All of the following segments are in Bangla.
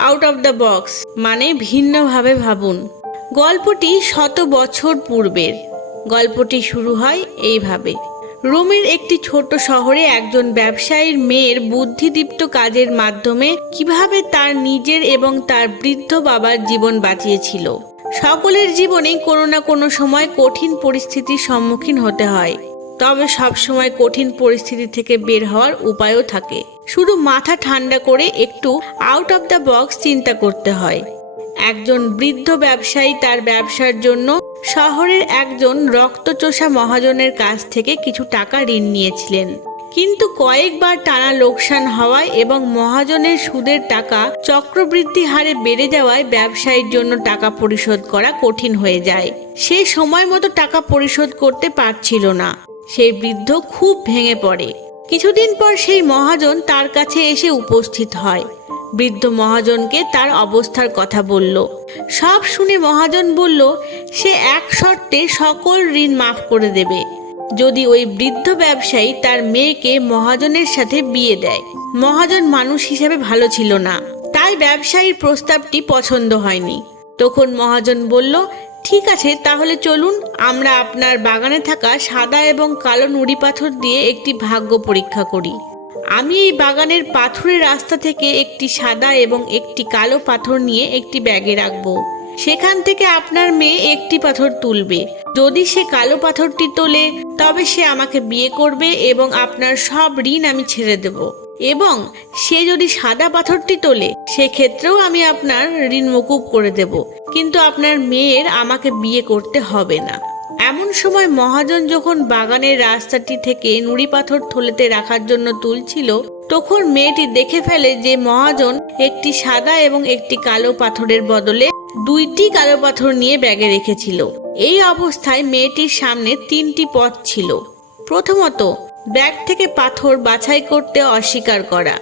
আউট অফ দ্য বক্স মানে ভিন্নভাবে ভাবুন। গল্পটি শত বছর পূর্বের। গল্পটি শুরু হয় এইভাবে। রোমের একটি ছোট শহরে একজন ব্যবসায়ীর মেয়ের বুদ্ধিদীপ্ত কাজের মাধ্যমে কীভাবে তার নিজের এবং তার বৃদ্ধ বাবার জীবন বাঁচিয়েছিল। সকলের জীবনেই কোনো না কোনো সময় কঠিন পরিস্থিতির সম্মুখীন হতে হয়। তবে সবসময় কঠিন পরিস্থিতি থেকে বের হওয়ার উপায়ও থাকে। শুধু মাথা ঠান্ডা করে একটু আউট অফ দ্য বক্স চিন্তা করতে হয়। একজন বৃদ্ধ ব্যবসায়ী তার ব্যবসার জন্য শহরের একজন রক্তচোষা মহাজনের কাছ থেকে কিছু টাকা ঋণ নিয়েছিলেন। কিন্তু কয়েকবার টানা লোকসান হওয়ায় এবং মহাজনের সুদের টাকা চক্রবৃদ্ধি হারে বেড়ে যাওয়ায় ব্যবসায়ীর জন্য টাকা পরিশোধ করা কঠিন হয়ে যায়। সে সময় মতো টাকা পরিশোধ করতে পারছিল না। সেই বৃদ্ধ খুব ভেঙে পড়ে। কিছুদিন পর সেই মহাজন তার কাছে এসে উপস্থিত হয়। বৃদ্ধ মহাজনকে তার অবস্থার কথা বলল। সব শুনে মহাজন বলল, সে এক শর্তে সকল ঋণ মাফ করে দেবে। যদি ওই বৃদ্ধ ব্যবসায়ী তার মেয়েকে মহাজনের সাথে বিয়ে দেয়। মহাজন মানুষ হিসেবে ভালো ছিল না। তাই ব্যবসায়ীর প্রস্তাবটি পছন্দ হয়নি। তখন মহাজন বলল ঠিক আছে, তাহলে চলুন আমরা আপনার বাগানে থাকা সাদা এবং কালো নুড়ি পাথর দিয়ে একটি ভাগ্য পরীক্ষা করি। আমি এই বাগানের পাথরের রাস্তা থেকে একটি সাদা এবং একটি কালো পাথর নিয়ে একটি ব্যাগে রাখব। সেখান থেকে আপনার মেয়ে একটি পাথর তুলবে। যদি সে কালো পাথরটি তোলে, তবে সে আমাকে বিয়ে করবে এবং আপনার সব ঋণ আমি ছেড়ে দেব। এবং সে যদি সাদা পাথরটি তোলে, সেক্ষেত্রেও আমি আপনার ঋণ মকুব করে দেব। কিন্তু আপনার মেয়ের আমাকে বিয়ে করতে হবে না। এমন সময় মহাজন যখন বাগানের রাস্তাটি থেকে নুড়ি পাথর থলেতে রাখার জন্য তুলছিল, তখন মেয়েটি দেখে ফেলে যে মহাজন একটি সাদা এবং একটি কালো পাথরের বদলে দুইটি কালো পাথর নিয়ে ব্যাগে রেখেছিল। এই অবস্থায় মেয়েটির সামনে তিনটি পথ ছিল। প্রথমত ব্যাগ থেকে পাথর বাছাই করতে অস্বীকার করা।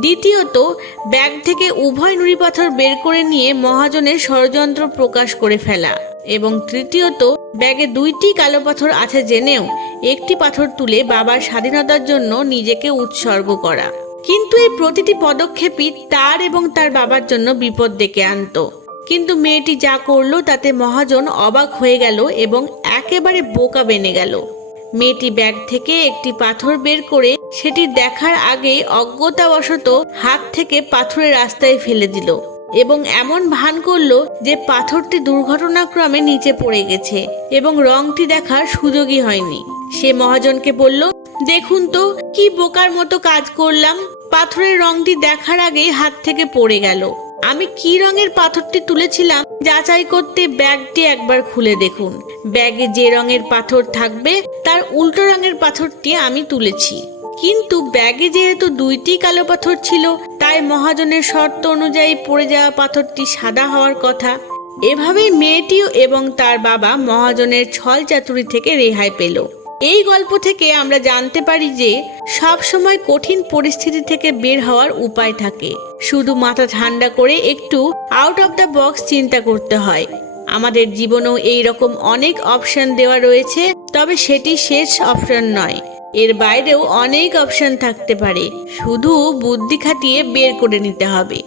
দ্বিতীয়ত, ব্যাগ থেকে উভয় নুড়ি পাথর বের করে নিয়ে মহাজনের ষড়যন্ত্র প্রকাশ করে ফেলা। এবং তৃতীয়ত, ব্যাগে দুইটি কালো পাথর আছে জেনেও একটি পাথর তুলে বাবার স্বাধীনতার জন্য নিজেকে উৎসর্গ করা। কিন্তু এই প্রতিটি পদক্ষেপই তার এবং তার বাবার জন্য বিপদ ডেকে আনতো। কিন্তু মেয়েটি যা করল, তাতে মহাজন অবাক হয়ে গেল এবং একেবারে বোকা বেনে গেল। মেয়েটি ব্যাগ থেকে একটি পাথর বের করে সেটি দেখার আগেই অজ্ঞতাবশত হাত থেকে পাথরের রাস্তায় ফেলে দিল এবং এমন ভান করল যে পাথরটি দুর্ঘটনাক্রমে নিচে পড়ে গেছে এবং রংটি দেখার সুযোগই হয়নি। সে মহাজনকে বলল, দেখুন তো, কি বোকার মতো কাজ করলাম। পাথরের রংটি দেখার আগেই হাত থেকে পড়ে গেল। আমি কি রঙের পাথরটি তুলেছিলাম যাচাই করতে ব্যাগটি একবার খুলে দেখুন। ব্যাগে যে রঙের পাথর থাকবে, তার উল্টো রঙের পাথরটি আমি তুলেছি। কিন্তু ব্যাগে যেহেতু দুইটি কালো পাথর ছিল, তাই মহাজনের শর্ত অনুযায়ী পড়ে যাওয়া পাথরটি সাদা হওয়ার কথা। এভাবেই মেয়েটিও এবং তার বাবা মহাজনের ছল চাতুরি থেকে রেহাই পেল। এই গল্প থেকে আমরা জানতে পারি যে সব সময় কঠিন পরিস্থিতি থেকে বের হওয়ার উপায় থাকে। শুধু মাথা ঠান্ডা করে একটু আউট অফ দ্য বক্স চিন্তা করতে হয়। আমাদের জীবনেও এই রকম অনেক অপশন দেওয়া রয়েছে, তবে সেটি শেষ অপশন নয়। এর বাইরেও অনেক অপশন থাকতে পারে। শুধু বুদ্ধি খাটিয়ে বের করে নিতে হবে।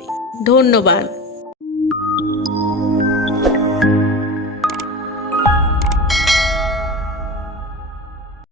ধন্যবাদ।